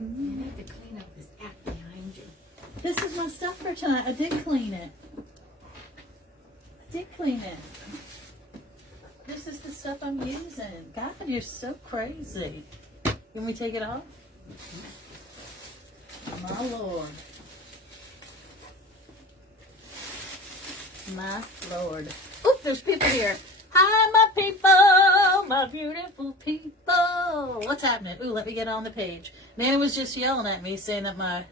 You need to clean up this act behind you. This is my stuff for tonight. I did clean it. This is the stuff I'm using. God, you're so crazy. Can we take it off? My Lord. My Lord. Oop, there's people here. Hi, my people, my beautiful people. What's happening? Ooh, let me get on the page. Nana was just yelling at me saying that my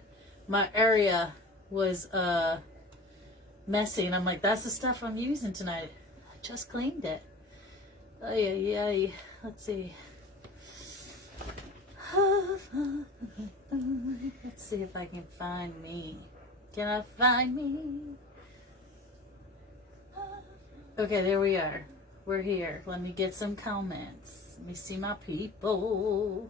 area was messy. And I'm like, that's the stuff I'm using tonight. I just cleaned it. Ay, ay, ay. Let's see. Let's see if I can find me. Can I find me? Okay, there we are. We're here. Let me get some comments. Let me see my people.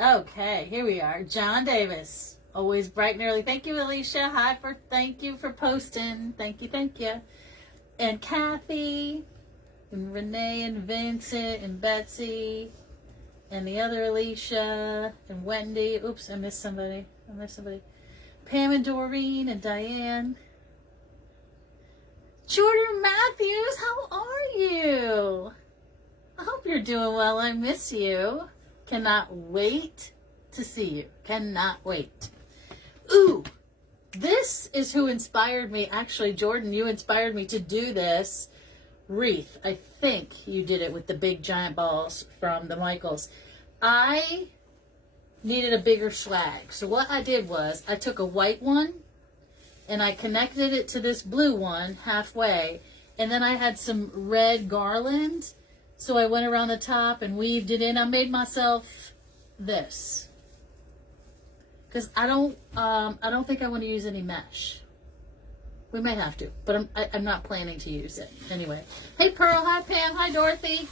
Okay, here we are. John Davis. Always bright and early. Thank you, Alicia. Thank you for posting. Thank you. And Kathy. And Renee and Vincent and Betsy. And the other Alicia. And Wendy. Oops, I missed somebody. Pam and Doreen and Diane. Jordan Matthews, how are you? I hope you're doing well. I miss you. Cannot wait to see you. Cannot wait. Ooh, this is who inspired me. Actually, Jordan, you inspired me to do this wreath. I think you did it with the big giant balls from the Michaels. I needed a bigger swag. So what I did was I took a white one and I connected it to this blue one halfway. And then I had some red garland. So I went around the top and weaved it in. I made myself this. Because I don't think I want to use any mesh. We might have to, but I'm not planning to use it. Anyway. Hey Pearl, hi Pam, hi Dorothy.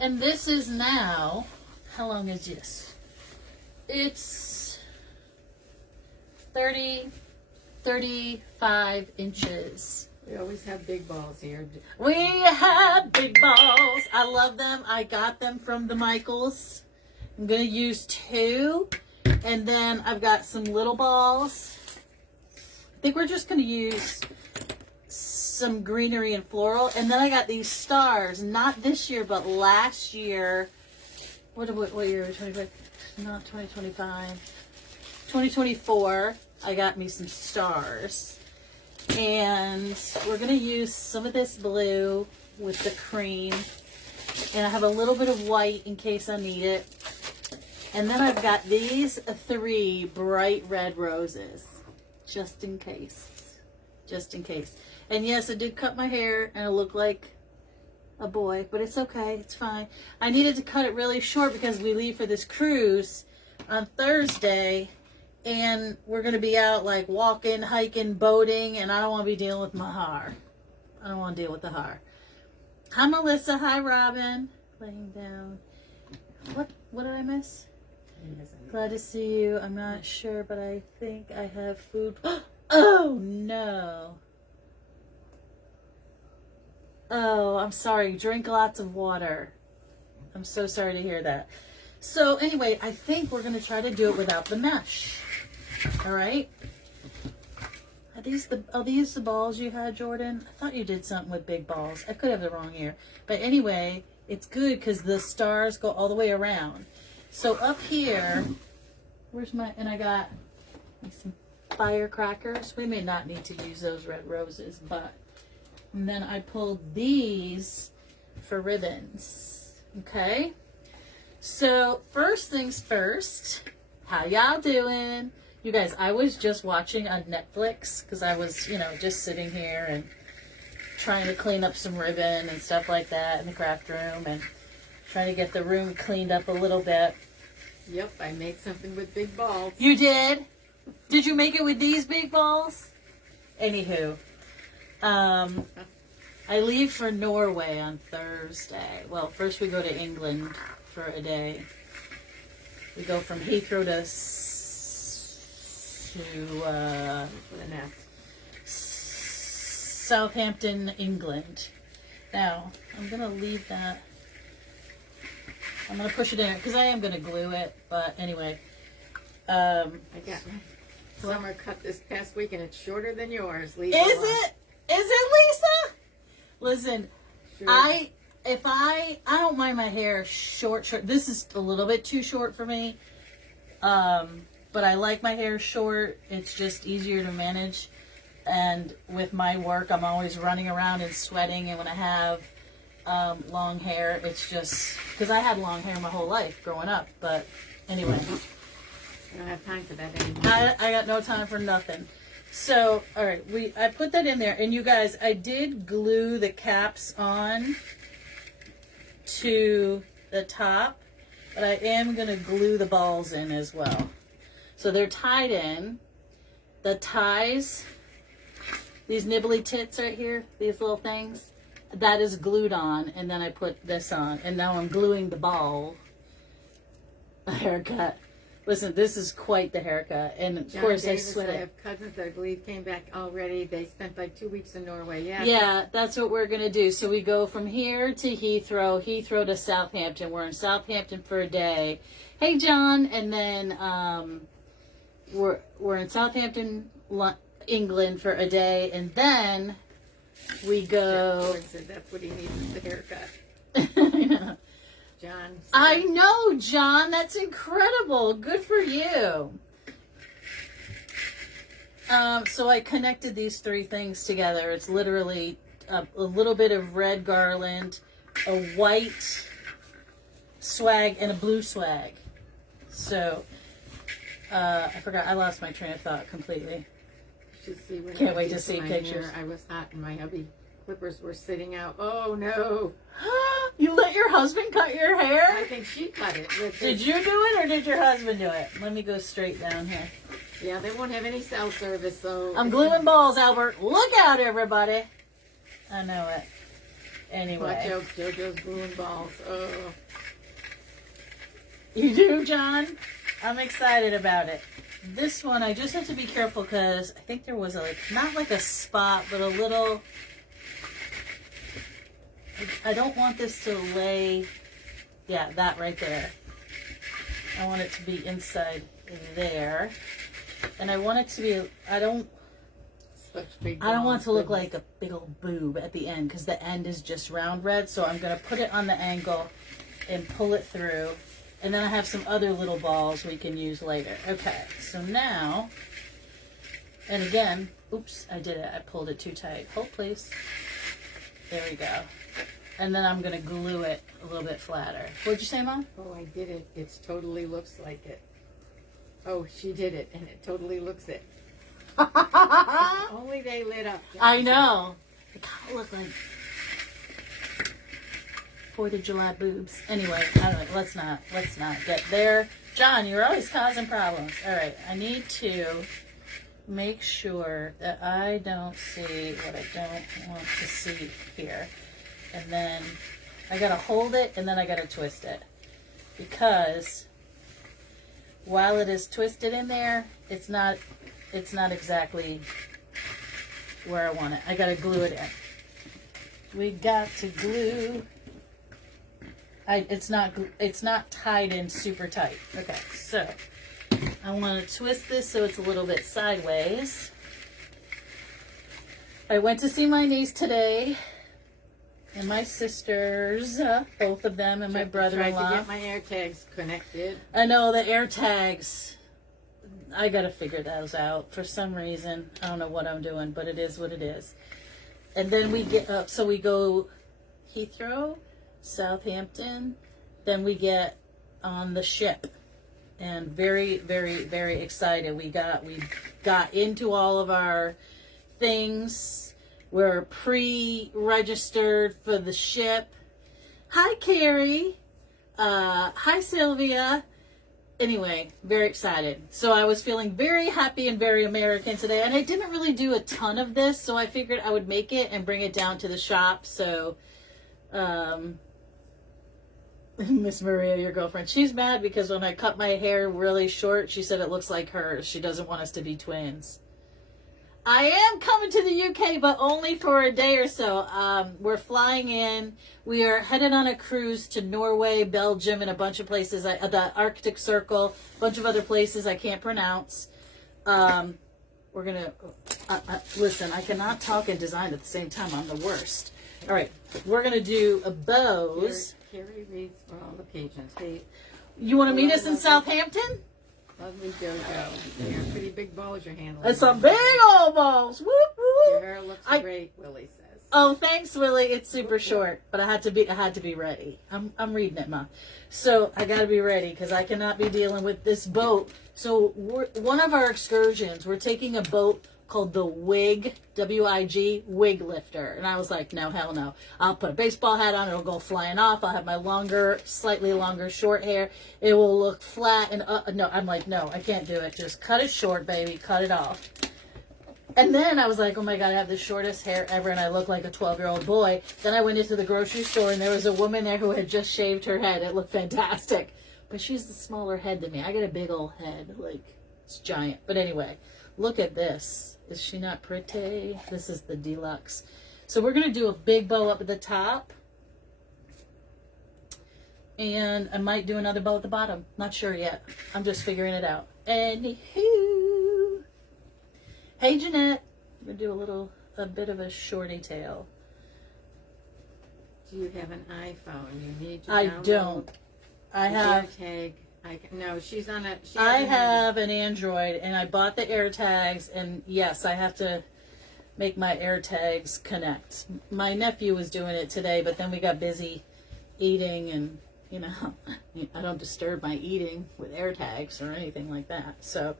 And this is now, how long is this? It's 35 inches. We always have big balls here. We have big balls. I love them. I got them from the Michaels. I'm going to use 2. And then I've got some little balls. I think we're just going to use some greenery and floral. And then I got these stars. Not this year, but last year. What year? 25? Not 2025. 2024. I got me some stars. And we're going to use some of this blue with the cream. And I have a little bit of white in case I need it. And then I've got these 3 bright red roses. Just in case. Just in case. And yes, I did cut my hair and it looked like a boy. But it's okay. It's fine. I needed to cut it really short because we leave for this cruise on Thursday. And we're going to be out like walking, hiking, boating, and I don't want to be dealing with my hair. I don't want to deal with the hair. Hi, Melissa. Hi, Robin. Laying down. What did I miss? Glad to see you. I'm not sure, but I think I have food. Oh, no. Oh, I'm sorry. Drink lots of water. I'm so sorry to hear that. So anyway, I think we're going to try to do it without the mesh. All right. Are these the balls you had, Jordan? I thought you did something with big balls. I could have the wrong ear. But anyway, it's good because the stars go all the way around. So up here, and I got some firecrackers. We may not need to use those red roses, but, and then I pulled these for ribbons. Okay. So first things first, how y'all doing? You guys, I was just watching on Netflix because I was, just sitting here and trying to clean up some ribbon and stuff like that in the craft room and trying to get the room cleaned up a little bit. Yep, I made something with big balls. You did? Did you make it with these big balls? Anywho, I leave for Norway on Thursday. Well, first we go to England for a day. We go from Heathrow to Southampton, England. Now, I'm going to leave that. I'm going to push it in because I am going to glue it. But anyway, I got my summer cut this past week, and it's shorter than yours. Leave Is alone. it? Is it, Lisa? Listen, Sure. I don't mind my hair short. This is a little bit too short for me. But I like my hair short. It's just easier to manage. And with my work, I'm always running around and sweating. And when I have long hair, it's just because I had long hair my whole life growing up. But anyway, I don't have time for that anymore. I got no time for nothing. So, all right, I put that in there. And you guys, I did glue the caps on to the top, but I am going to glue the balls in as well. So they're tied in. The ties, these nibbly tits right here, these little things, that is glued on, and then I put this on, and now I'm gluing the ball haircut. Listen, this is quite the haircut, and of John course Davis, I sweat I it. have cousins, I believe, came back already. They spent like 2 weeks in Norway. Yeah. Yeah, that's what we're going to do. So we go from here to Heathrow to Southampton. We're in Southampton for a day. Hey, John. And then we're in Southampton, England for a day. And then we go... John said that's what he needs, the haircut. I know. John. I know, John. That's incredible. Good for you. So I connected these three things together. It's literally a little bit of red garland, a white swag, and a blue swag. So I forgot. I lost my train of thought completely. You should see when Can't I wait did to see my pictures. hair. I was hot, and my hubby clippers were sitting out. Oh no! You let your husband cut your I hair? think she cut it. With Did this. you do it or did your husband do it? Let me go straight down here. Yeah, they won't have any cell service, so I'm gluing balls, Albert. Look out, everybody. I know it. Anyway. Watch out, JoJo's gluing balls. Oh. You do, John? I'm excited about it. This one, I just have to be careful because I think there was not like a spot, but a little... I don't want this to lay... Yeah, that right there. I want it to be inside there. And I want it to be... I don't want it to look like a big old boob at the end because the end is just round red. So I'm going to put it on the angle and pull it through. And then I have some other little balls we can use later. Okay, so now, and again, oops, I did it. I pulled it too tight. Hold, please. There we go. And then I'm going to glue it a little bit flatter. What'd you say, Mom? Oh, I did it. It totally looks like it. Oh, she did it, and it totally looks it. Only they lit up. I know. It kind of look like 4th of July boobs. Anyway, I don't know. Let's not get there. John, you're always causing problems. All right, I need to make sure that I don't see what I don't want to see here. And then I gotta hold it and then I gotta twist it. Because while it is twisted in there, it's not exactly where I want it. I gotta glue it in. We got to glue. It's not tied in super tight. Okay, so I want to twist this so it's a little bit sideways. I went to see my niece today, and my sisters, both of them, and my brother-in-law. Tried to get my air tags connected. I know the air tags. I gotta figure those out for some reason. I don't know what I'm doing, but it is what it is. And then we get up, so we go Heathrow, Southampton, then we get on the ship, and very, very, very excited. We got into all of our things. We're pre-registered for the ship. Hi, Carrie. Hi, Sylvia. Anyway, very excited. So I was feeling very happy and very American today, and I didn't really do a ton of this, so I figured I would make it and bring it down to the shop. So Miss Maria, your girlfriend, she's mad because when I cut my hair really short, she said it looks like hers. She doesn't want us to be twins. I am coming to the UK, but only for a day or so. We're flying in. We are headed on a cruise to Norway, Belgium, and a bunch of places. The Arctic Circle, a bunch of other places I can't pronounce. We're going to... listen, I cannot talk and design at the same time. I'm the worst. All right. We're going to do a bows. Carrie reads for all occasions. Hey, You want to meet us in Southampton? lovely JoJo. You're pretty big balls you're handling. It's some big old balls. Whoop, Your whoop. hair looks great, Willie says. Oh, thanks, Willie. It's super short, but I had to be ready. I'm reading it, Mom. So I got to be ready because I cannot be dealing with this boat. So one of our excursions, we're taking a boat called the Wig, W-I-G, Wig Lifter. And I was like, no, hell no. I'll put a baseball hat on. It'll go flying off. I'll have my slightly longer, short hair. It will look flat. And no, I'm like, no, I can't do it. Just cut it short, baby. Cut it off. And then I was like, oh my God, I have the shortest hair ever and I look like a 12-year-old boy. Then I went into the grocery store and there was a woman there who had just shaved her head. It looked fantastic. But she's the smaller head than me. I got a big old head. Like, it's giant. But anyway, look at this. Is she not pretty? This is the deluxe. So we're going to do a big bow up at the top. And I might do another bow at the bottom. Not sure yet. I'm just figuring it out. Anywho. Hey, Jeanette. I'm going to do a bit of a shorty tail. Do you have an iPhone? You need to I download don't. I the have... AirTag. No, she's on a... I have an Android, and I bought the AirTags, and yes, I have to make my AirTags connect. My nephew was doing it today, but then we got busy eating, and, you know, I don't disturb my eating with AirTags or anything like that. So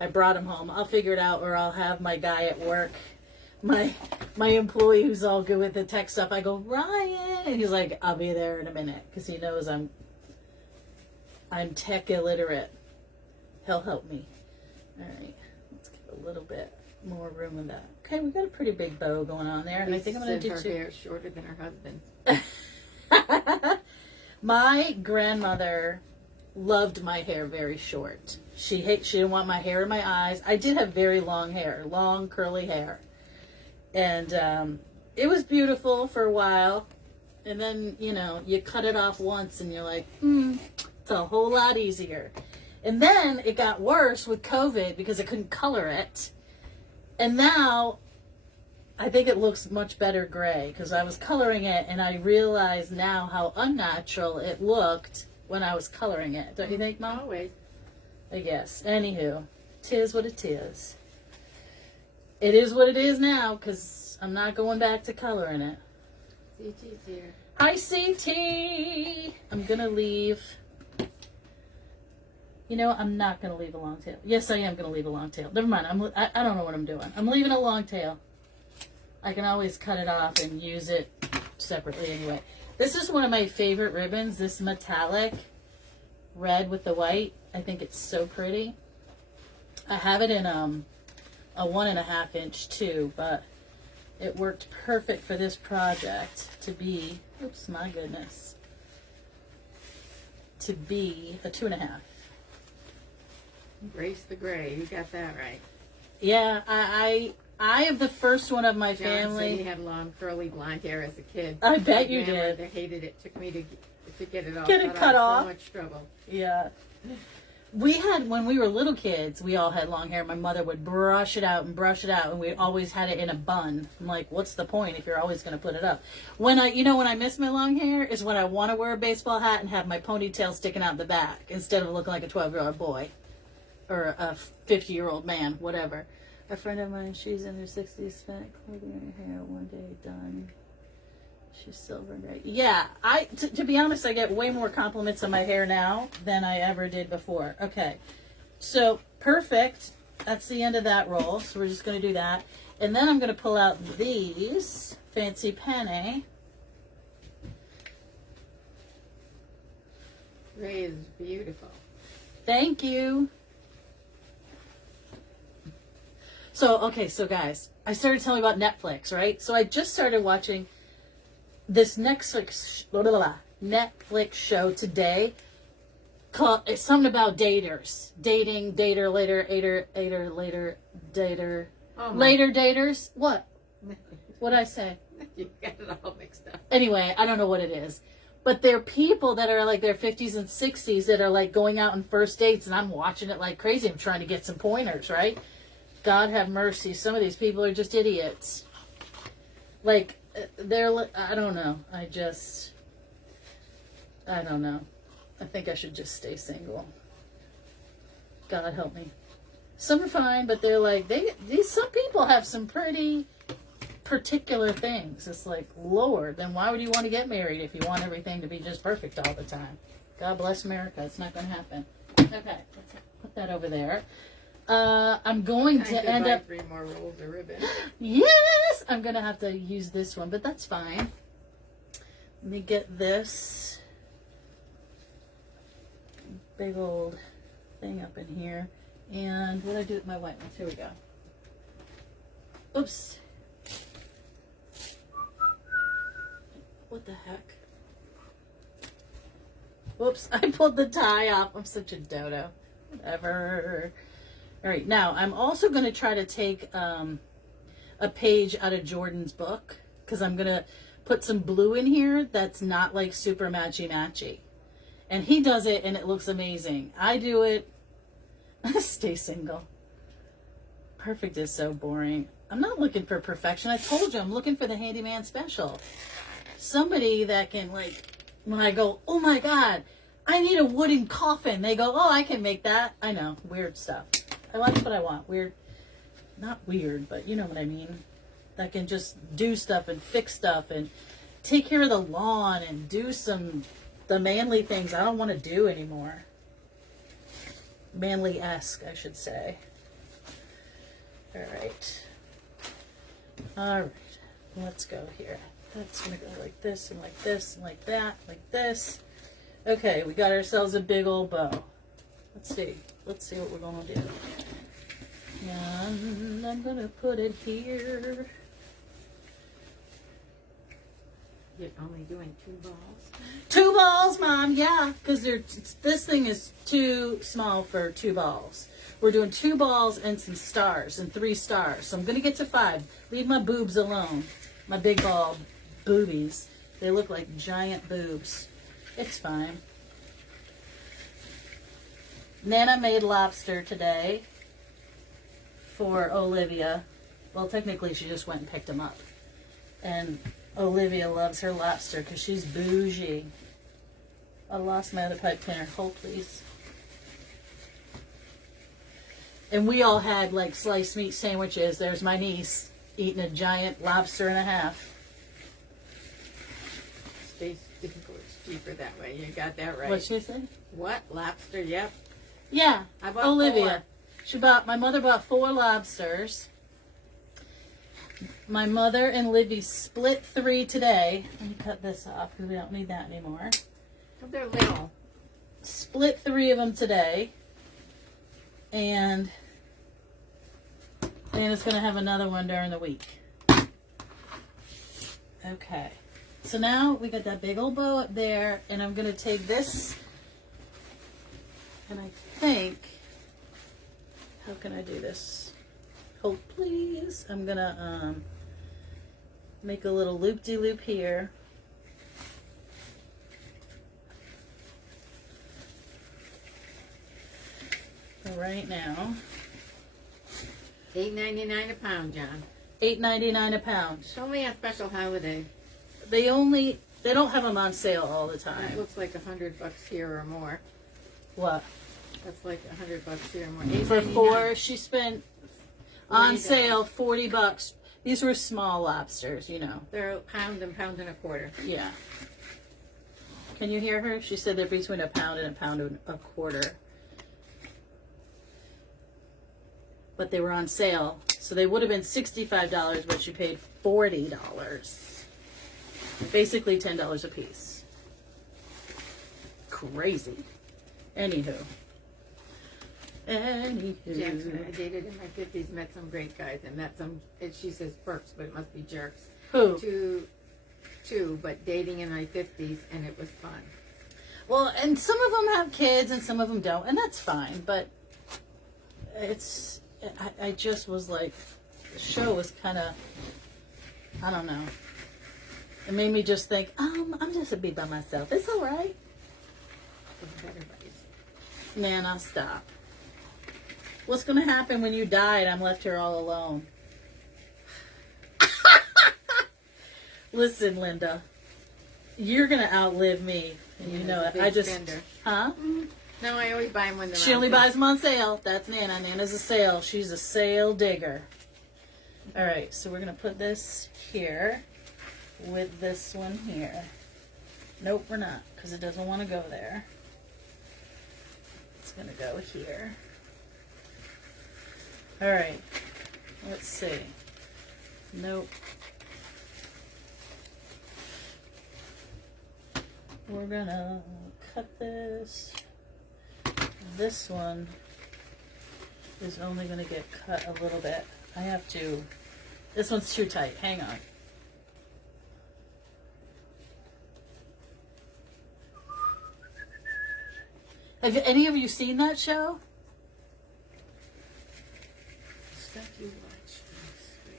I brought him home. I'll figure it out, or I'll have my guy at work, my employee who's all good with the tech stuff. I go, Ryan, and he's like, I'll be there in a minute, because he knows I'm tech illiterate. He'll help me. All right, let's give a little bit more room in that. Okay, we got a pretty big bow going on there, and I think I'm going to do her two. hair shorter than her husband's. My grandmother loved my hair very short. She didn't want my hair in my eyes. I did have very long hair, long curly hair, and it was beautiful for a while. And then you cut it off once, and you're like, it's a whole lot easier. And then it got worse with COVID because I couldn't color it. And now I think it looks much better gray because I was coloring it and I realize now how unnatural it looked when I was coloring it. Don't you think, Mom? Always. I guess. Anywho, 'tis what it is. It is what it is now because I'm not going back to coloring it. CT's here. Hi, CT. I'm going to leave... I'm not going to leave a long tail. Yes, I am going to leave a long tail. Never mind. I don't know what I'm doing. I'm leaving a long tail. I can always cut it off and use it separately anyway. This is one of my favorite ribbons, this metallic red with the white. I think it's so pretty. I have it in a 1.5 inch too, but it worked perfect for this project to be, oops, my goodness, to be a 2.5. Embrace the gray. You got that right. Yeah, I have the first one of my John family. said he had long, curly, blonde hair as a kid. I bet you My did. grandmother hated it. Took me to get it all Get it cut off. So much trouble. Yeah. We had, when we were little kids, we all had long hair. My mother would brush it out, and we always had it in a bun. I'm like, what's the point if you're always going to put it up? When I miss my long hair is when I want to wear a baseball hat and have my ponytail sticking out the back instead of looking like a 12-year-old boy or a 50-year-old man, whatever. A friend of mine, she's in her 60s, spent clothing in her hair one day done. She's silver and gray. Yeah, to be honest, I get way more compliments on my hair now than I ever did before. Okay, so perfect. That's the end of that roll. So we're just going to do that. And then I'm going to pull out these fancy penne. Gray is beautiful. Thank you. So guys, I started telling you about Netflix, right? So I just started watching this Netflix show today called, it's something about daters. Dating, dater, later, dater. Oh, my. Later daters. What? What'd I say? You got it all mixed up. Anyway, I don't know what it is. But they're people that are like their 50s and 60s that are like going out on first dates, and I'm watching it like crazy. I'm trying to get some pointers, right? God have mercy. Some of these people are just idiots. Like, I don't know. I don't know. I think I should just stay single. God help me. Some are fine, but they're like, some people have some pretty particular things. It's like, Lord, then why would you want to get married if you want everything to be just perfect all the time? God bless America. It's not going to happen. Okay, let's put that over there. I'm going to end up 3 more rolls of ribbon. Yes, I'm going to have to use this one, but that's fine. Let me get this big old thing up in here. And what did I do with my white ones? Here we go. Oops. What the heck? Whoops, I pulled the tie off. I'm such a dodo. Whatever. All right, now I'm also going to try to take a page out of Jordan's book, because I'm going to put some blue in here that's not like super matchy-matchy. And he does it, and it looks amazing. I do it. Stay single. Perfect is so boring. I'm not looking for perfection. I told you, I'm looking for the handyman special. Somebody that can, like, when I go, oh my God, I need a wooden coffin. They go, oh, I can make that. I know, weird stuff. I like what I want. Weird, not weird, but you know what I mean. That can just do stuff and fix stuff and take care of the lawn and do the manly things I don't want to do anymore. Manly-esque, I should say. All right. All right. Let's go here. That's going to go like this and like this and like that, like this. Okay, we got ourselves a big old bow. Let's see. Let's see what we're going to do. And I'm going to put it here. You're only doing 2 balls? 2 balls, Mom, yeah, because this thing is too small for 2 balls. We're doing 2 balls and some stars, and 3 stars. So I'm going to get to 5. Leave my boobs alone. My big ball boobies. They look like giant boobs. It's fine. Nana made lobster today for Olivia. Well, technically she just went and picked them up. And Olivia loves her lobster because she's bougie. I lost my other pipe cleaner. Hold, please. And we all had like sliced meat sandwiches. There's my niece eating a giant lobster and a half. It's cheaper that way. You got that right. What'd she say? What? Lobster? Yep. Yeah, I bought Olivia. 4. My mother bought 4 lobsters. My mother and Livy split 3 today. Let me cut this off because we don't need that anymore. Oh, they're little. Split 3 of them today. And Anna's going to have another one during the week. Okay. So now we got that big old bow up there. And I'm going to take this. And I think, how can I do this? Hold, please. I'm going to make a little loop-de-loop here. Right now. $8.99 a pound, John. $8.99 a pound. It's only a special holiday. They don't have them on sale all the That time. looks like $100 here or more. What? That's like $100 here or more. For $8.99. 4, she spent on $40. sale $40. These were small lobsters, you know. They're a pound and a quarter. Yeah. Can you hear her? She said they're between a pound and a quarter. But they were on sale. So they would have been $65, but she paid $40. Basically $10 a piece. Crazy. Anywho. Jackson, I dated in my 50s, met some great guys, and met some, she says perks, but it must be jerks. Who? Two, but dating in my 50s, and it was fun. Well, and some of them have kids and some of them don't, and that's fine, but I just was like, the show was kind of, I don't know. It made me just think, I'm just gonna be by myself. It's all right. Man, I'll stop. What's gonna happen when you die and I'm left here all alone? Listen, Linda, you're gonna outlive me. And you know it. I just, spender. huh? No, I always buy them when they're She only buys them on sale. That's Nana. Nana's a sale. She's a sale digger. All right, so we're gonna put this here with this one here. Nope, we're not, because it doesn't want to go there. It's gonna go here. All right, let's see. Nope. We're gonna cut this. This one is only gonna get cut a little bit. I have to, this one's too tight. Hang on. Have any of you seen that show? Stuff you watch.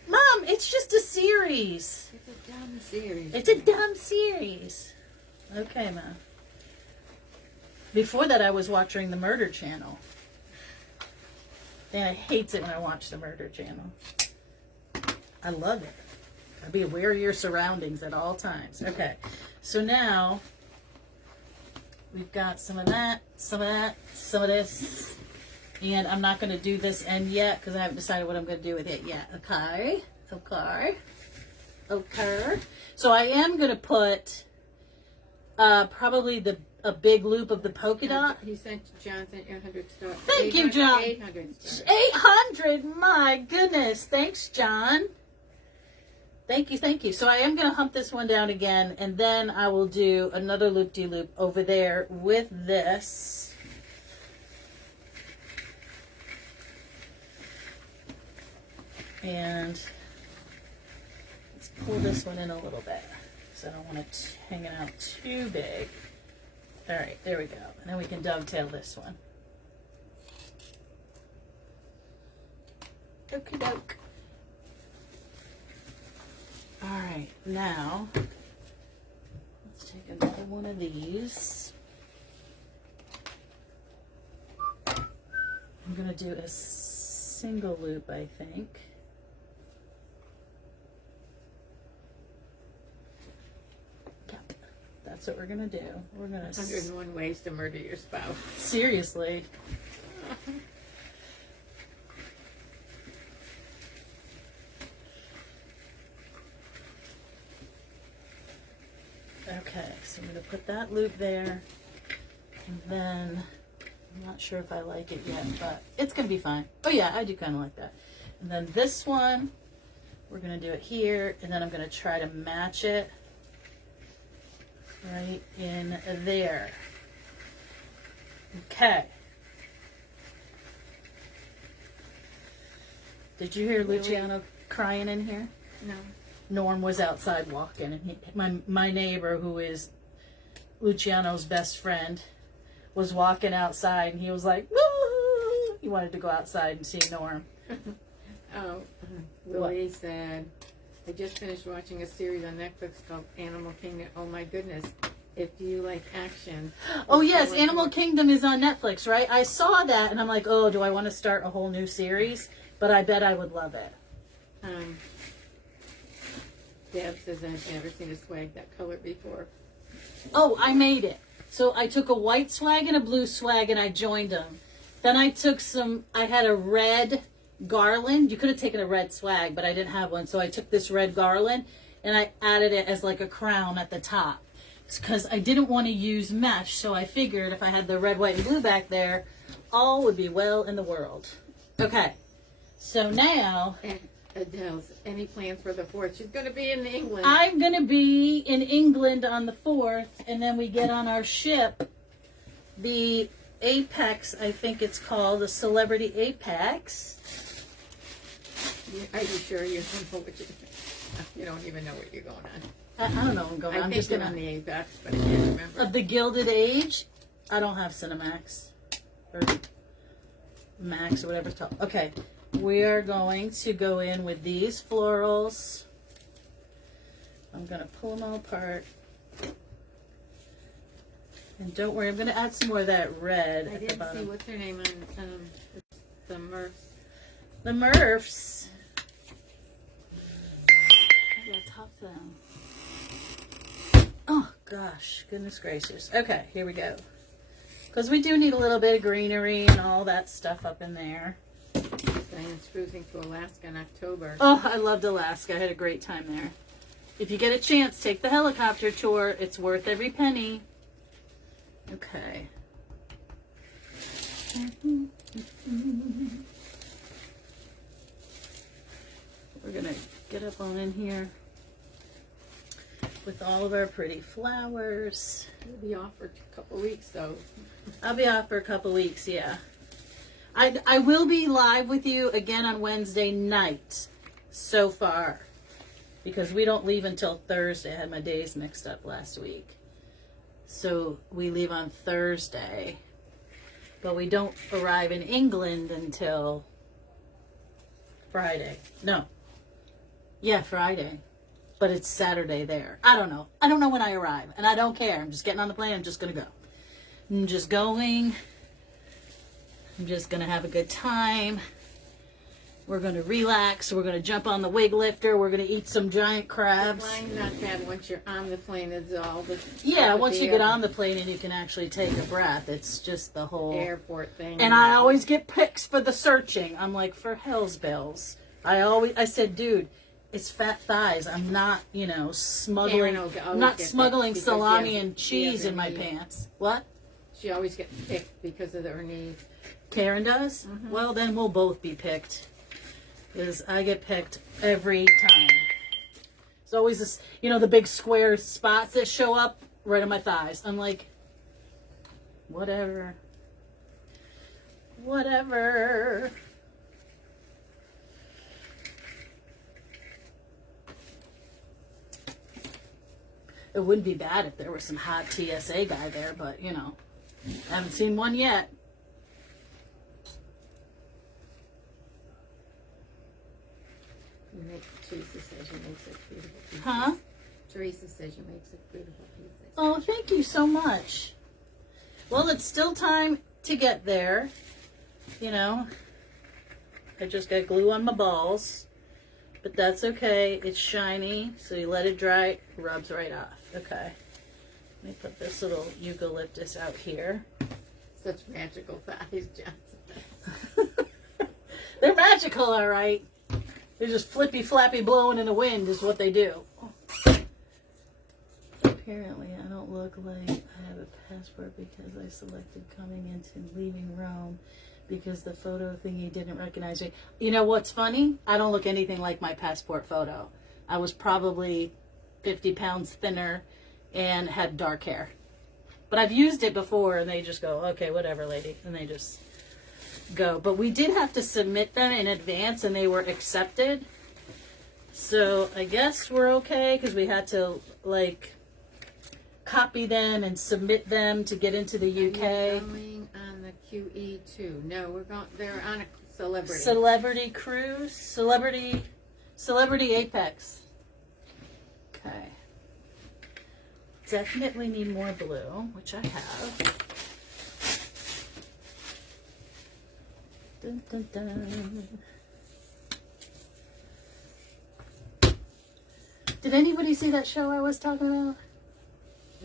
Mom, it's just a series. It's a dumb series. It's a dumb series. Okay, Ma. Before that, I was watching the Murder Channel. And I hate it when I watch the Murder Channel. I love it. Gotta be aware of your surroundings at all times. Okay, so now we've got some of that, some of that, some of this. And I'm not going to do this end yet because I haven't decided what I'm going to do with it yet. Okay, okay, okay. So I am going to put probably a big loop of the polka dot. He sent John sent you 100 stars. Thank you, John. 800 stars. 800. My goodness. Thanks, John. Thank you, thank you. So I am going to hump this one down again, and then I will do another loop-de-loop over there with this. And let's pull this one in a little bit because I don't want it hanging out too big. All right, there we go. And then we can dovetail this one. Okie doke. All right, now let's take another one of these. I'm gonna do a single loop, I think. Yep, that's what we're gonna do. We're gonna 101 ways to murder your spouse. seriously. Okay, so I'm going to put that loop there, and then I'm not sure if I like it yet, but it's going to be fine. Oh yeah, I do kind of like that. And then this one, we're going to do it here, and then I'm going to try to match it right in there. Okay. Did you hear Luciano crying in here? No. Norm was outside walking, and my neighbor, who is Luciano's best friend, was walking outside, and he was like, woo! He wanted to go outside and see Norm. Oh, Willie said, I just finished watching a series on Netflix called Animal Kingdom. Oh my goodness. If you like action. Oh yes, Animal Kingdom is on Netflix, right? I saw that, and I'm like, oh, do I want to start a whole new series? But I bet I would love it. Deb says I've never seen a swag that color before. Oh, I made it. So I took a white swag and a blue swag, and I joined them. Then I took I had a red garland. You could have taken a red swag, but I didn't have one. So I took this red garland, and I added it as like a crown at the top. Because I didn't want to use mesh, so I figured if I had the red, white, and blue back there, all would be well in the world. Okay. So now... And Adele's, any plans for the 4th? She's going to be in England. I'm going to be in England on the 4th, and then we get on our ship, the Apex, I think it's called, the Celebrity Apex. Are you sure you don't know what you don't even know what you're going on? I don't know what I'm going on. I'm just thinking gonna, on the Apex, but I can't remember. Of the Gilded Age, I don't have Cinemax. Max or whatever it's called. Okay, we are going to go in with these florals. I'm going to pull them all apart. And don't worry, I'm going to add some more of that red I at the didn't bottom. see what's their name on the Murphs. The Murphs. I gotta talk to them. Oh gosh, goodness gracious. Okay, here we go. Because we do need a little bit of greenery and all that stuff up in there. Diane's cruising to Alaska in October. Oh, I loved Alaska. I had a great time there. If you get a chance, take the helicopter tour. It's worth every penny. Okay. We're going to get up on in here with all of our pretty flowers. We'll be off for a couple weeks, though. I'll be off for a couple weeks, yeah. I will be live with you again on Wednesday night so far. Because we don't leave until Thursday. I had my days mixed up last week. So we leave on Thursday. But we don't arrive in England until Friday. No. Yeah, Friday. But it's Saturday there. I don't know. I don't know when I arrive. And I don't care. I'm just getting on the plane. I'm just going to go. I'm just going. I'm just going to have a good time. We're going to relax. We're going to jump on the wig lifter. We're going to eat some giant crabs. Flying's not bad once you're on the plane. It's all the Yeah, once you get on the plane and you can actually take a breath. It's just the whole airport thing. And I always get pics for the searching. I'm like, for hell's bells. I said, dude, it's fat thighs. I'm not, smuggling. I'm not smuggling salami and cheese in my pants. What? She always gets picked because of her knees. Karen does? Mm-hmm. Well, then we'll both be picked. Because I get picked every time. It's always this, the big square spots that show up right on my thighs. I'm like, whatever. Whatever. It wouldn't be bad if there was some hot TSA guy there, but, I haven't seen one yet. Teresa says you makes it beautiful pieces. Huh? Teresa says you makes it beautiful pieces. Oh, thank you so much. Well, it's still time to get there. I just got glue on my balls. But that's okay. It's shiny, so you let it dry. It rubs right off. Okay. Let me put this little eucalyptus out here. Such magical thighs, Johnson. They're magical, all right. They're just flippy flappy blowing in the wind is what they do. Apparently, I don't look like I have a passport because I selected coming into and leaving Rome because the photo thingy didn't recognize me. You know what's funny? I don't look anything like my passport photo. I was probably 50 pounds thinner and had dark hair. But I've used it before and they just go, okay, whatever, lady. And they just go. But we did have to submit them in advance and they were accepted. So I guess we're okay because we had to copy them and submit them to get into the UK. Are you going on the QE2? No, we're going. They're on a celebrity. Celebrity cruise. Celebrity Apex. Okay. Definitely need more blue, which I have. Dun, dun, dun. Did anybody see that show I was talking about?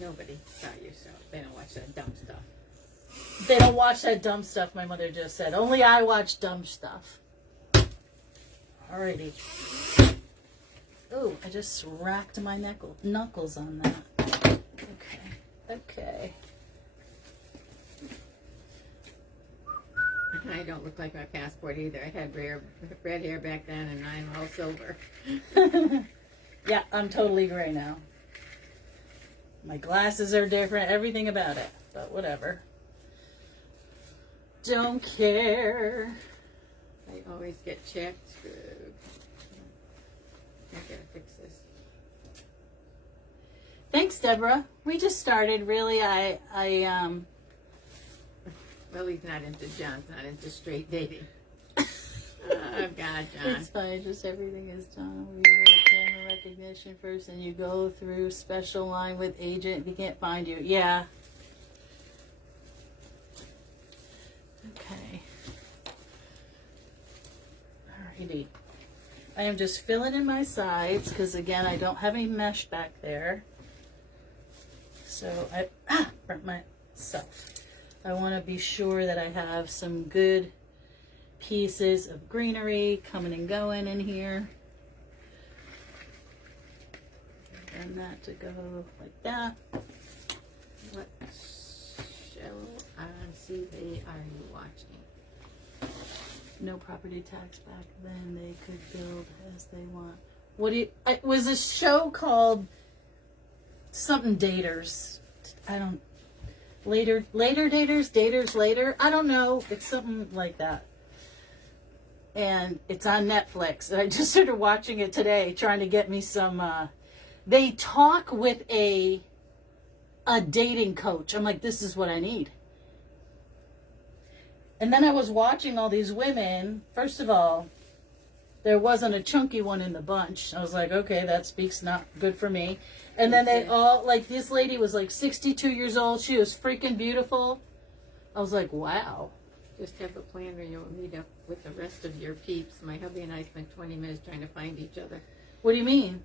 Nobody saw your show. They don't watch that dumb stuff. They don't watch that dumb stuff, my mother just said. Only I watch dumb stuff. Alrighty. Oh, I just racked my knuckles on that. Okay. I don't look like my passport either. I had red hair back then and I'm all silver. Yeah, I'm totally gray now. My glasses are different, everything about it. But whatever. Don't care. I always get checked. I gotta fix this. Thanks, Deborah. We just started. Really, Well, he's not into John's not into straight dating. Oh God, John. It's fine. Just everything is done. We do camera recognition first, and you go through special line with agent. He can't find you. Yeah. Okay. Alrighty. I am just filling in my sides because again I don't have any mesh back there. So I burnt myself. I want to be sure that I have some good pieces of greenery coming and going in here. And that to go like that. What show on TV are you watching? No property tax back then. They could build as they want. What do you? It was a show called something Daters. I don't. Later daters later. I don't know. It's something like that. And it's on Netflix. And I just started watching it today, trying to get me some. They talk with a dating coach. I'm like, this is what I need. And then I was watching all these women. First of all, there wasn't a chunky one in the bunch. I was like, okay, that speaks not good for me. And then they all, like, this lady was like 62 years old. She was freaking beautiful. I was like, wow. Just have a plan where you'll meet up with the rest of your peeps. My hubby and I spent 20 minutes trying to find each other. What do you mean?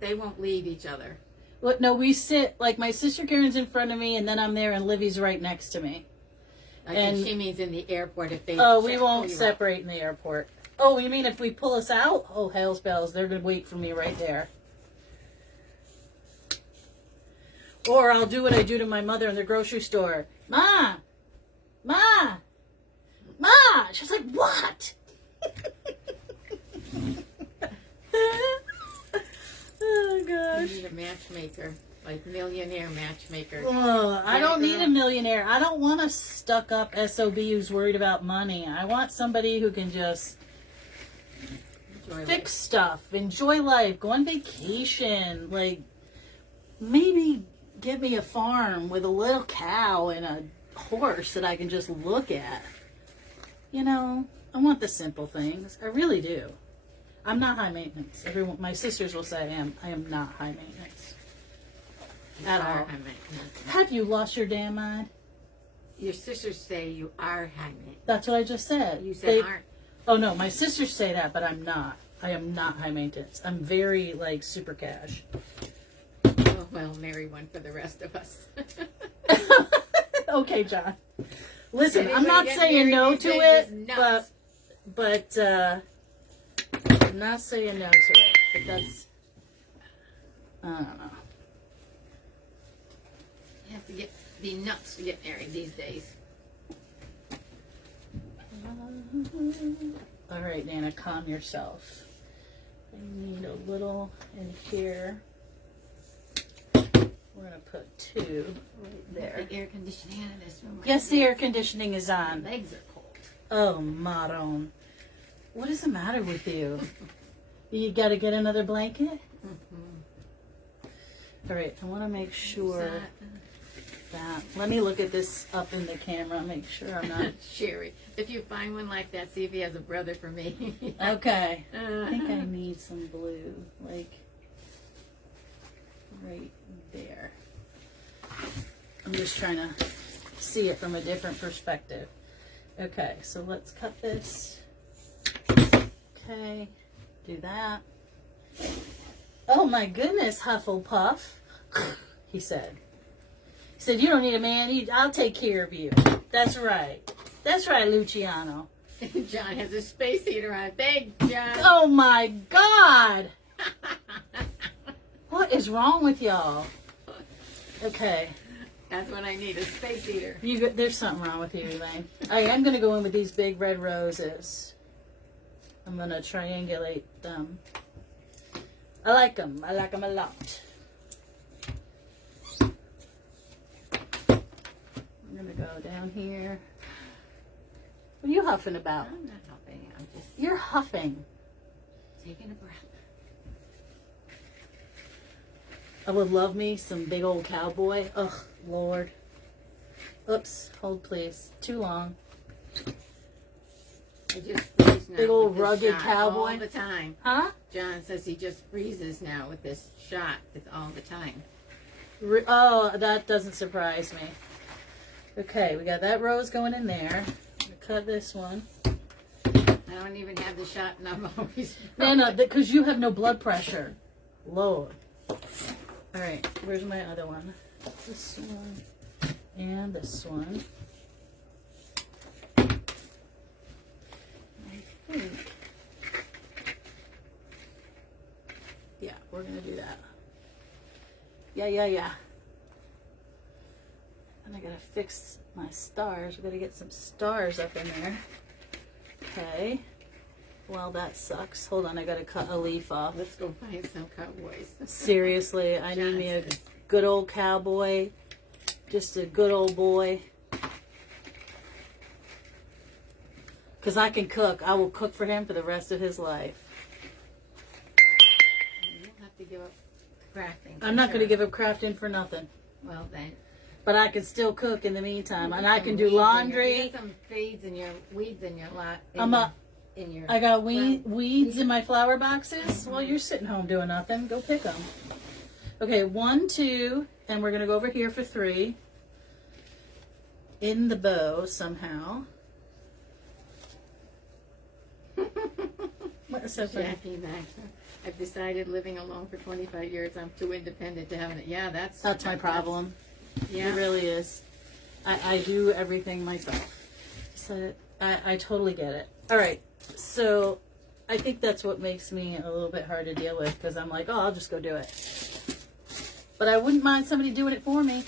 They won't leave each other. Well, no, we sit, like, my sister Karen's in front of me, and then I'm there, and Livy's right next to me. I think she means in the airport if they... Oh, we won't separate in the airport. Oh, you mean if we pull us out? Oh, hell's bells. They're going to wait for me right there. Or I'll do what I do to my mother in the grocery store. Ma! Ma! Ma! She's like, what? Oh, gosh. You need a matchmaker. Like millionaire matchmaker. Oh, I don't need a millionaire. I don't want a stuck-up SOB who's worried about money. I want somebody who can just fix stuff, enjoy life, go on vacation. Like, maybe give me a farm with a little cow and a horse that I can just look at. You know, I want the simple things. I really do. I'm not high maintenance. Everyone, my sisters will say I am not high maintenance. At all. Have you lost your damn mind? Your sisters say you are high maintenance. That's what I just said. You said aren't. Oh no, my sisters say that, but I'm not. I am not high maintenance. I'm very like super cash. Oh, well, marry one for the rest of us. Okay, John. Listen, I'm not saying no to it, but I'm not saying no to it. But that's, I don't know. You have to be nuts to get married these days. All right, Nana, calm yourself. I need a little in here. We're going to put 2 right there. The air conditioning on in this room. Yes, the air conditioning is on. My legs are cold. Oh, Maron. What is the matter with you? You got to get another blanket? All right, I want to make sure that. Let me look at this up in the camera, make sure I'm not. Sherry, if you find one like that, see if he has a brother for me. Okay. I think I need some blue, like right there. I'm just trying to see it from a different perspective. Okay, so let's cut this. Okay, do that. Oh my goodness, Hufflepuff, he said. He said, you don't need a man, I'll take care of you. That's right. That's right, Luciano. John has a space heater on. Thanks, John. Oh my God. What is wrong with y'all? Okay. That's what I need, a space heater. There's something wrong with you, Elaine. I am going to go in with these big red roses. I'm going to triangulate them. I like them. I like them a lot. I'm going to go down here. What are you huffing about? I'm not huffing. I'm just You're huffing. taking a breath. I would love me some big old cowboy. Ugh, Lord. Oops, hold please. Too long. I just freeze now. Big old with this rugged shot cowboy. all the time. Huh? John says he just freezes now with this shot. It's all the time. Oh, that doesn't surprise me. Okay, we got that rose going in there. I'm gonna cut this one. I don't even have the shot, and I'm always. No, because you have no blood pressure. Lord. All right, where's my other one? This one and this one. I think. Yeah, we're gonna do that. Yeah. And I gotta fix my stars. We gotta get some stars up in there. Okay. Well, that sucks. Hold on, I gotta cut a leaf off. Let's go find some cowboys. Seriously, I need me a good old cowboy. Just a good old boy. Because I can cook. I will cook for him for the rest of his life. You'll have to give up crafting. I'm not going to give up crafting for nothing. Well, then. But I can still cook in the meantime. And I can do laundry. You got some weeds in your lot. I got weeds in my flower boxes. Well, you're sitting home doing nothing. Go pick them. Okay, 1, 2, and we're going to go over here for 3. In the bow somehow. What's so funny? Jackie Max. I've decided living alone for 25 years, I'm too independent to have it. Yeah, that's my problem. Yeah. It really is. I do everything myself. So I totally get it. All right. So I think that's what makes me a little bit hard to deal with, because I'm like, oh, I'll just go do it. But I wouldn't mind somebody doing it for me.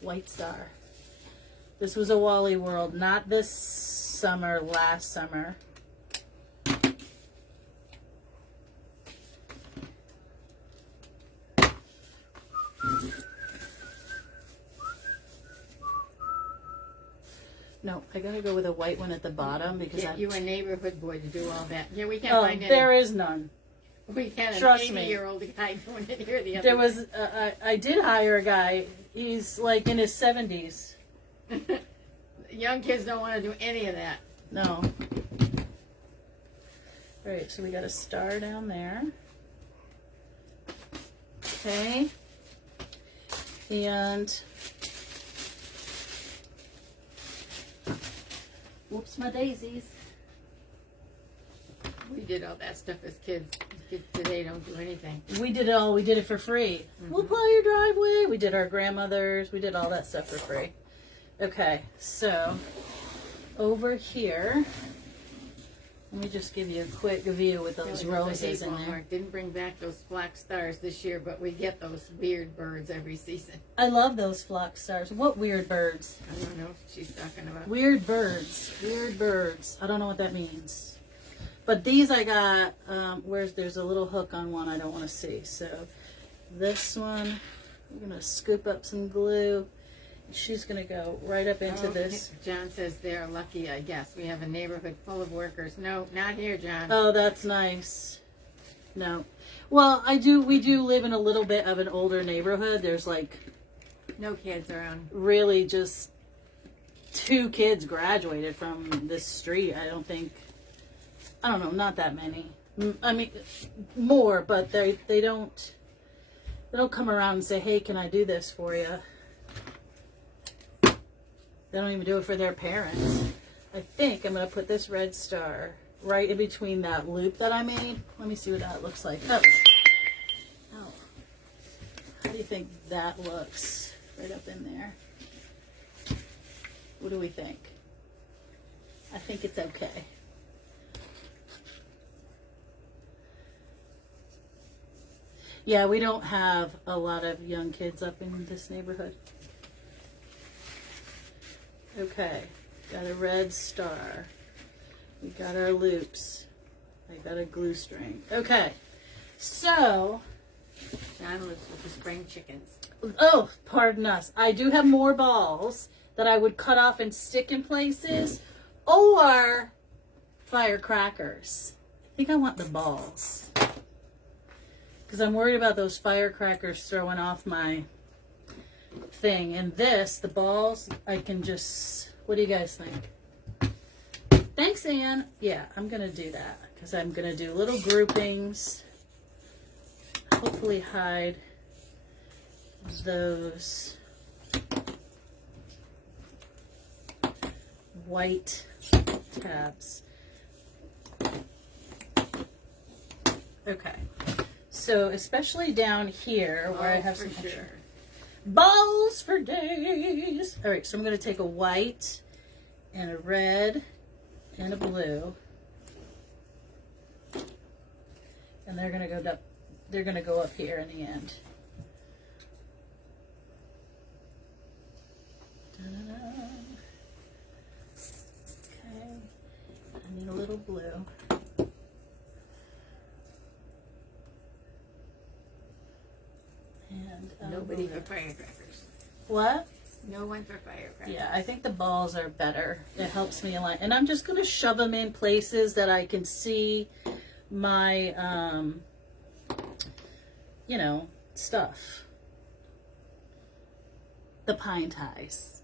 White Star. This was a Wally World, not this summer, last summer. No, I gotta go with a white one at the bottom because Get you a neighborhood boy to do all that. Yeah, we can't find any. There is none. We can't. Trust an me. 80-year-old guy doing it here. The other. There was. I did hire a guy. He's like in his 70s. Young kids don't want to do any of that. No. All right, so we got a star down there. Okay. And whoops, my daisies. We did all that stuff as kids. Kids today don't do anything. We did it all. We did it for free. We'll plow your driveway. We did our grandmothers. We did all that stuff for free. Okay, so over here, let me just give you a quick view with those roses in there. Didn't bring back those flock stars this year, but we get those weird birds every season. I love those flock stars. What weird birds? I don't know what she's talking about. Weird birds. Weird birds. I don't know what that means. But these I got, there's a little hook on one I don't want to see. So this one, we're going to scoop up some glue. She's going to go right up into this. John says they're lucky, I guess. We have a neighborhood full of workers. No, not here, John. Oh, that's nice. No. Well, we do live in a little bit of an older neighborhood. There's like no kids around. Really just 2 kids graduated from this street. I don't know, not that many. I mean, more, but they don't come around and say, hey, can I do this for you? They don't even do it for their parents. I think I'm going to put this red star right in between that loop that I made. Let me see what that looks like. Oh. How do you think that looks? Right up in there. What do we think? I think it's okay. Yeah, we don't have a lot of young kids up in this neighborhood. Okay, got a red star. We got our loops. I got a glue string. Okay, so. John lives with the spring chickens. Oh, pardon us. I do have more balls that I would cut off and stick in places, or firecrackers. I think I want the balls, because I'm worried about those firecrackers throwing off my thing. And this, the balls, I can just, what do you guys think? Thanks, Anne. Yeah, I'm going to do that because I'm going to do little groupings. Hopefully hide those white tabs. Okay. So especially down here where I have some extra balls for days. All right, so I'm going to take a white and a red and a blue, and they're gonna go up. They're gonna go up here in the end. Da-da-da. Okay, I need a little blue. And Nobody for firecrackers. What? No one for firecrackers. Yeah, I think the balls are better. It helps me a lot. And I'm just going to shove them in places that I can see my, you know, stuff. The pine ties.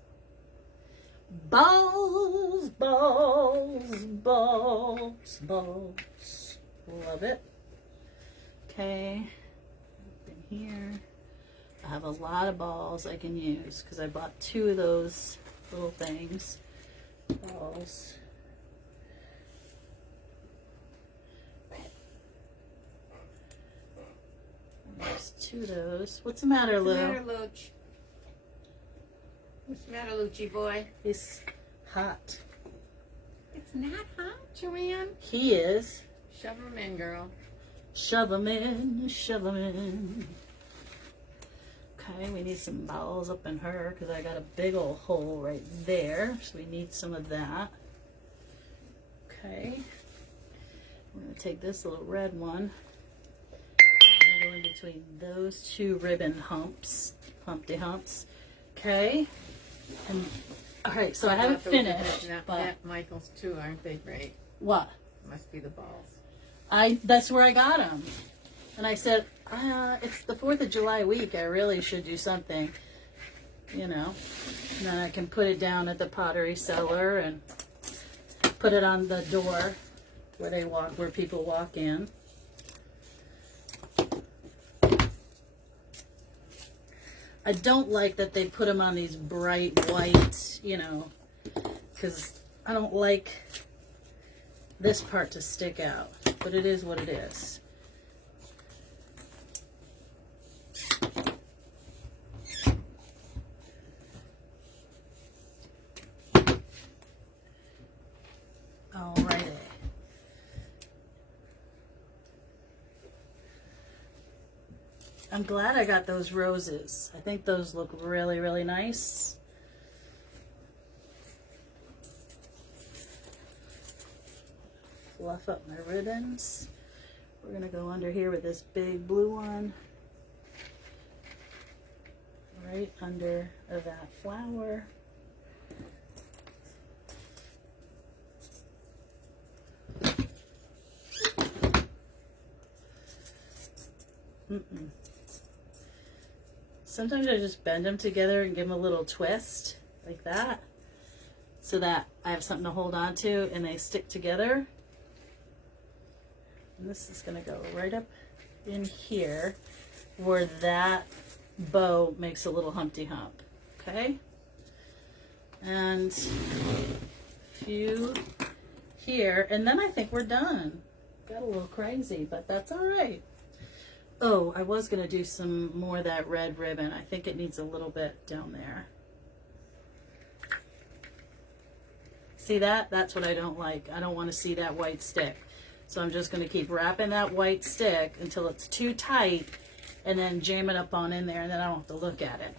Balls, balls, balls, balls. Love it. Okay. Up in here. I have a lot of balls I can use because I bought 2 of those little things. Balls. There's 2 of those. What's the matter, Lou? What's the matter, Luch? What's the matter, Luchy boy? He's hot. It's not hot, Joanne. He is. Shove him in, girl. Shove 'em in, shove 'em in. Okay, we need some balls up in her because I got a big old hole right there. So we need some of that. Okay. We're going to take this little red one. I'm going to go in between those 2 ribbon humps. Humpty humps. Okay. And, all right, so I haven't finished. That Michael's too, aren't they great? What? Must be the balls. That's where I got them. And I said, it's the 4th of July week. I really should do something, you know. And then I can put it down at the pottery cellar and put it on the door where people walk in. I don't like that they put them on these bright white, you know, because I don't like this part to stick out. But it is what it is. Alrighty. I'm glad I got those roses. I think those look really, really nice. Fluff up my ribbons. We're going to go under here with this big blue one. Right under that flower. Sometimes I just bend them together and give them a little twist like that so that I have something to hold on to and they stick together. And this is going to go right up in here where that bow makes a little Humpty Hump. Okay? And a few here. And then I think we're done. Got a little crazy, but that's all right. Oh, I was going to do some more of that red ribbon. I think it needs a little bit down there. See that? That's what I don't like. I don't want to see that white stick. So I'm just going to keep wrapping that white stick until it's too tight and then jam it up on in there and then I don't have to look at it.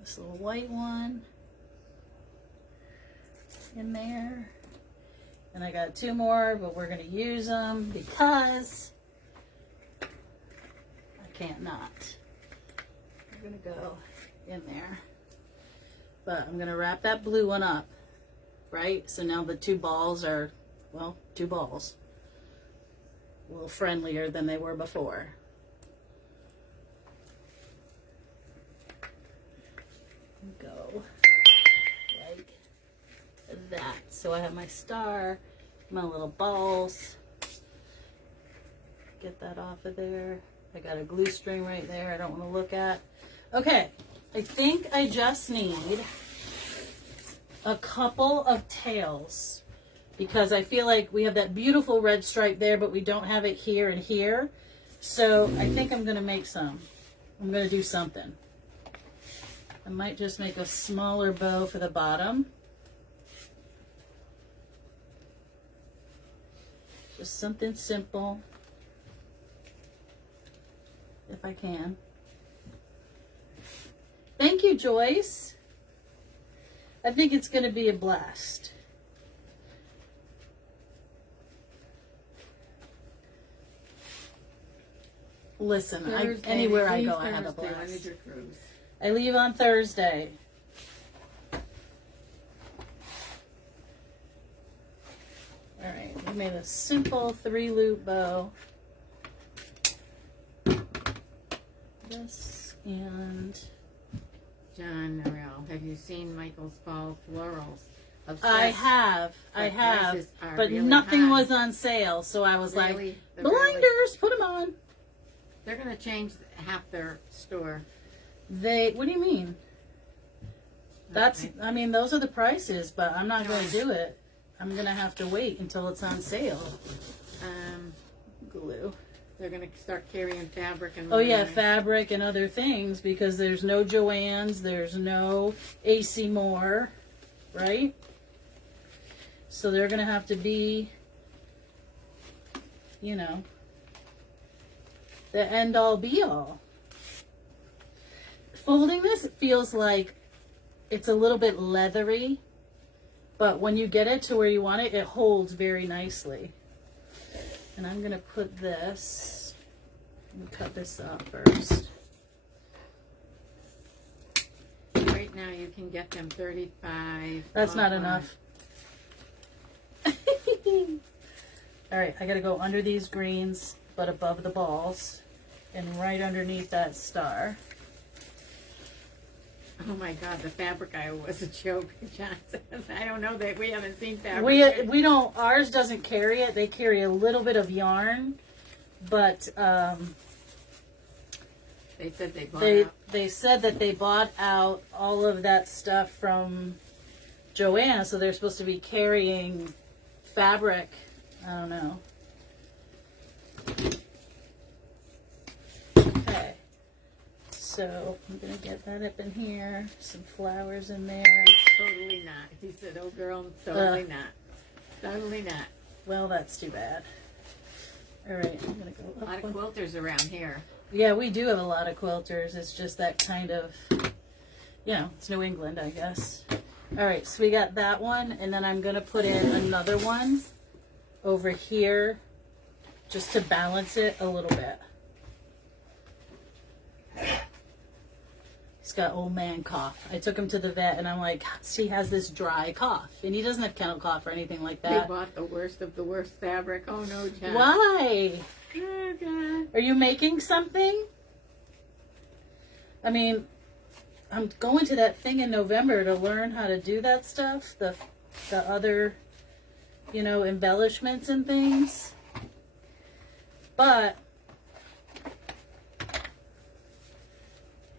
This little white one in there. And I got 2 more, but we're going to use them because I can't not. We're going to go in there. But I'm going to wrap that blue one up, right? So now the 2 balls are well, 2 balls. A little friendlier than they were before. Go like that. So I have my star, my little balls. Get that off of there. I got a glue string right there I don't want to look at. Okay, I think I just need a couple of tails because I feel like we have that beautiful red stripe there, but we don't have it here and here. So I think I'm going to make some. I'm going to do something. I might just make a smaller bow for the bottom. Just something simple, if I can. Thank you, Joyce. I think it's going to be a blast. Listen, anywhere I go, I have a blast. When is your cruise? I leave on Thursday. All right, we made a simple 3-loop bow. This and John Norrell, have you seen Michael's Fall Florals? I have, but really nothing high. was on sale, so I was Really? like, blinders, put them on. They're going to change half their store. What do you mean? I mean, those are the prices, but I'm not going to do it. I'm going to have to wait until it's on sale. Glue. They're going to start carrying fabric and... Oh, yeah, fabric and other things, because there's no Joann's, there's no AC Moore, right? So they're going to have to be, you know, the end-all, be-all. Folding this feels like it's a little bit leathery, but when you get it to where you want it, it holds very nicely. And I'm going to put this, I'm going to cut this out first. Right now you can get them 35. That's not enough. All right, I got to go under these greens, but above the balls, and right underneath that star. Oh my God, the fabric aisle was a joke, Johnson. I don't know that we haven't seen fabric. We don't, ours doesn't carry it. They carry a little bit of yarn, but they said they bought out. They said that they bought out all of that stuff from Joann, so they're supposed to be carrying fabric. I don't know. Okay. So I'm going to get that up in here. Some flowers in there. Totally not. He said, oh girl, totally not. Totally not. Well, that's too bad. All right, I'm going to go up. A lot of quilters around here. Yeah, we do have a lot of quilters. It's just that kind of, you know, it's New England, I guess. All right, so we got that one, and then I'm going to put in another one over here just to balance it a little bit. He's got old man cough. I took him to the vet and I'm like, he has this dry cough. And he doesn't have kennel cough or anything like that. They bought the worst of the worst fabric. Oh no, John. Why? Oh God. Are you making something? I mean, I'm going to that thing in November to learn how to do that stuff. The other, you know, embellishments and things. But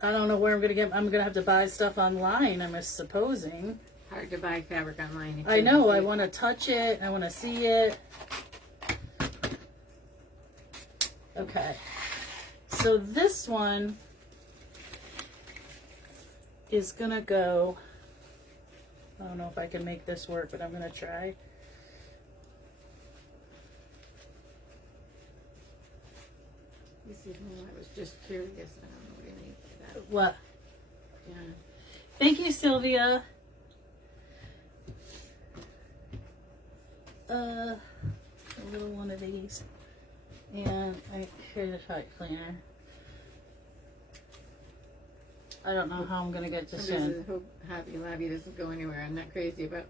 I don't know where I'm going to get. I'm going to have to buy stuff online, I'm supposing. Hard to buy fabric online. I know. I want to touch it. I want to see it. Okay. So this one is going to go. I don't know if I can make this work, but I'm going to try. This is one I was just curious. I don't know what you mean by that. What? Yeah. Thank you, Sylvia. A little one of these. And here's a tight cleaner. I don't know how I'm going to get this in. Hope Hobby Lobby doesn't go anywhere. I'm not crazy about...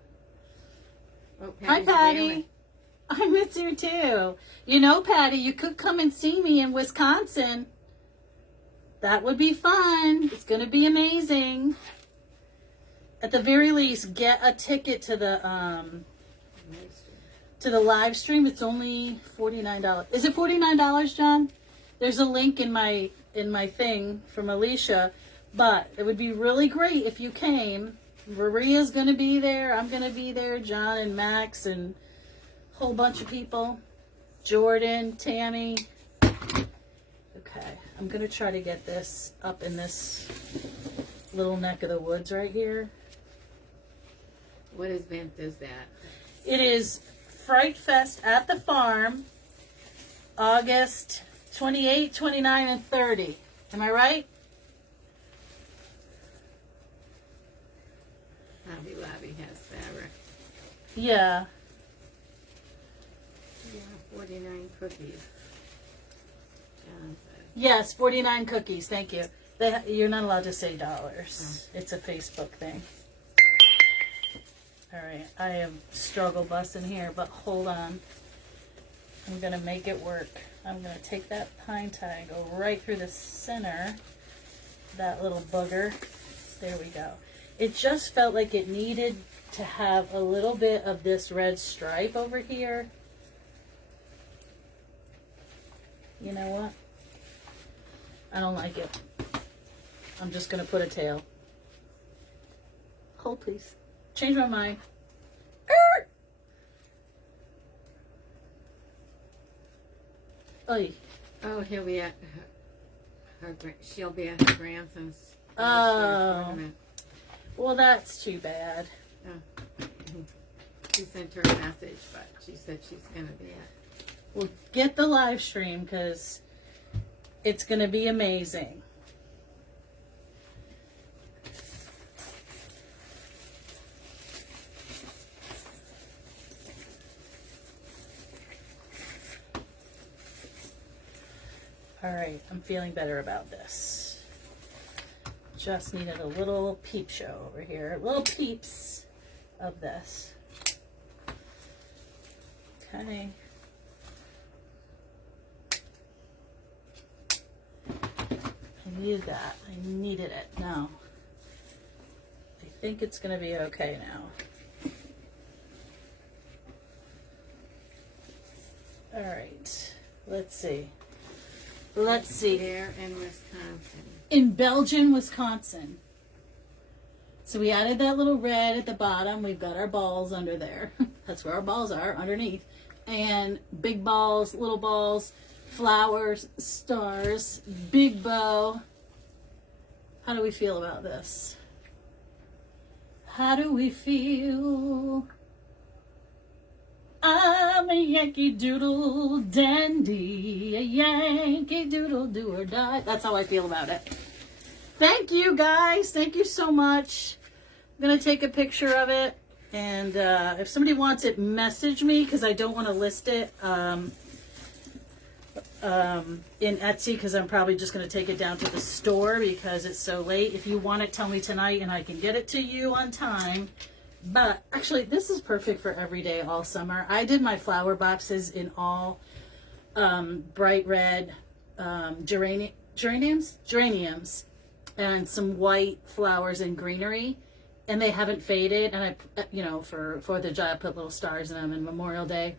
Oh, Hi, Patty's Patty. wailing. I miss you too. You know, Patty, you could come and see me in Wisconsin. That would be fun. It's going to be amazing. At the very least, get a ticket to the live stream. It's only $49. Is it $49, John? There's a link in my thing from Alicia, but it would be really great if you came. Maria's going to be there. I'm going to be there. John and Max and a whole bunch of people. Jordan, Tammy. Okay, I'm going to try to get this up in this little neck of the woods right here. What event is that? It is Fright Fest at the farm, August 28, 29, and 30. Am I right? Hobby Lobby has fabric. Yeah. Yeah, 49 cookies. John said. Yes, 49 cookies. Thank you. You're not allowed to say dollars. It's a Facebook thing. All right. I am struggle busting here, but hold on. I'm going to make it work. I'm going to take that pine tie and go right through the center. That little booger. There we go. It just felt like it needed to have a little bit of this red stripe over here. You know what? I don't like it. I'm just going to put a tail. Hold, please. Change my mind. Oy. Oh, he'll be at she'll be at her grandson's tournament. Well, that's too bad. Oh. She sent her a message, but she said she's going to be at. Well, get the live stream because it's going to be amazing. All right, I'm feeling better about this. Just needed a little peep show over here. Little peeps of this. Okay. I needed that. I needed it. Now, I think it's going to be okay now. All right. Let's see. Let's see. There in Wisconsin. In Belgium, Wisconsin. So we added that little red at the bottom. We've got our balls under there. That's where our balls are, underneath. And big balls, little balls, flowers, stars, big bow. How do we feel about this? How do we feel? I'm a Yankee Doodle dandy, a Yankee Doodle do or die. That's how I feel about it. Thank you, guys. Thank you so much. I'm going to take a picture of it. And if somebody wants it, message me because I don't want to list it in Etsy because I'm probably just going to take it down to the store because it's so late. If you want it, tell me tonight and I can get it to you on time. But actually, this is perfect for every day, all summer. I did my flower boxes in all bright red geraniums, and some white flowers and greenery, and they haven't faded. And I, for 4th of July, I put little stars in them, and Memorial Day,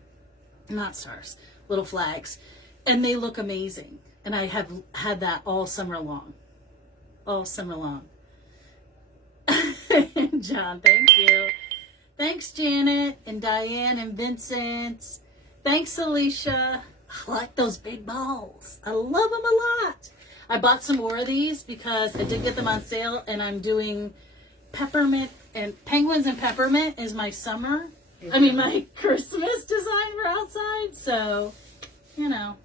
not stars, little flags, and they look amazing. And I have had that all summer long. John, thank you. Thanks, Janet and Diane and Vincent. Thanks, Alicia. I like those big balls. I love them a lot. I bought some more of these because I did get them on sale, and I'm doing peppermint and penguins and peppermint is my summer. My Christmas design for outside. So, I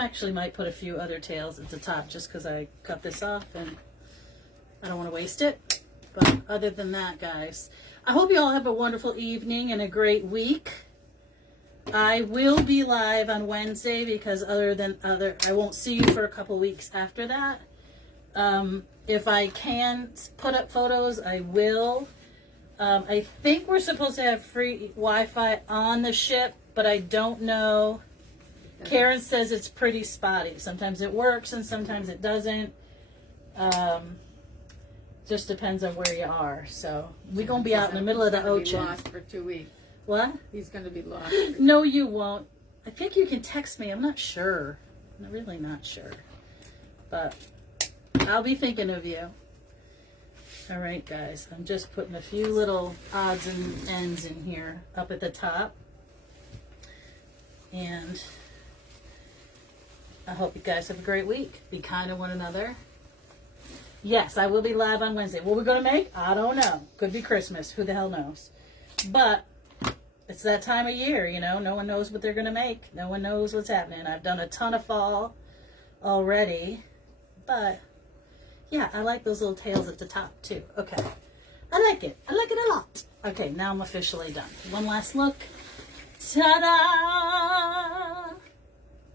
actually might put a few other tails at the top just because I cut this off and I don't want to waste it. But other than that, guys, I hope you all have a wonderful evening and a great week. I will be live on Wednesday because I won't see you for a couple weeks after that. If I can put up photos, I will. I think we're supposed to have free Wi-Fi on the ship but I don't know. Karen says it's pretty spotty. Sometimes it works and sometimes it doesn't. Just depends on where you are. So we're going to be out in the middle of the ocean. He's going to be lost for 2 weeks. What? He's going to be lost. No, you won't. I think you can text me. I'm not sure. I'm really not sure. But I'll be thinking of you. All right, guys. I'm just putting a few little odds and ends in here up at the top. And I hope you guys have a great week. Be kind to one another. Yes, I will be live on Wednesday. What we're going to make? I don't know. Could be Christmas. Who the hell knows? But it's that time of year, you know. No one knows what they're going to make. No one knows what's happening. I've done a ton of fall already. But, yeah, I like those little tails at the top, too. Okay. I like it. I like it a lot. Okay, now I'm officially done. One last look. Ta-da!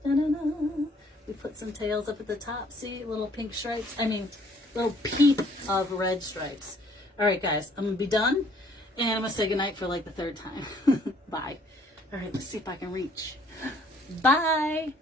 Ta-da-da. We put some tails up at the top. See? Little pink stripes. I mean, little peep of red stripes. All right, guys. I'm going to be done. And I'm going to say goodnight for like the third time. Bye. All right, let's see if I can reach. Bye.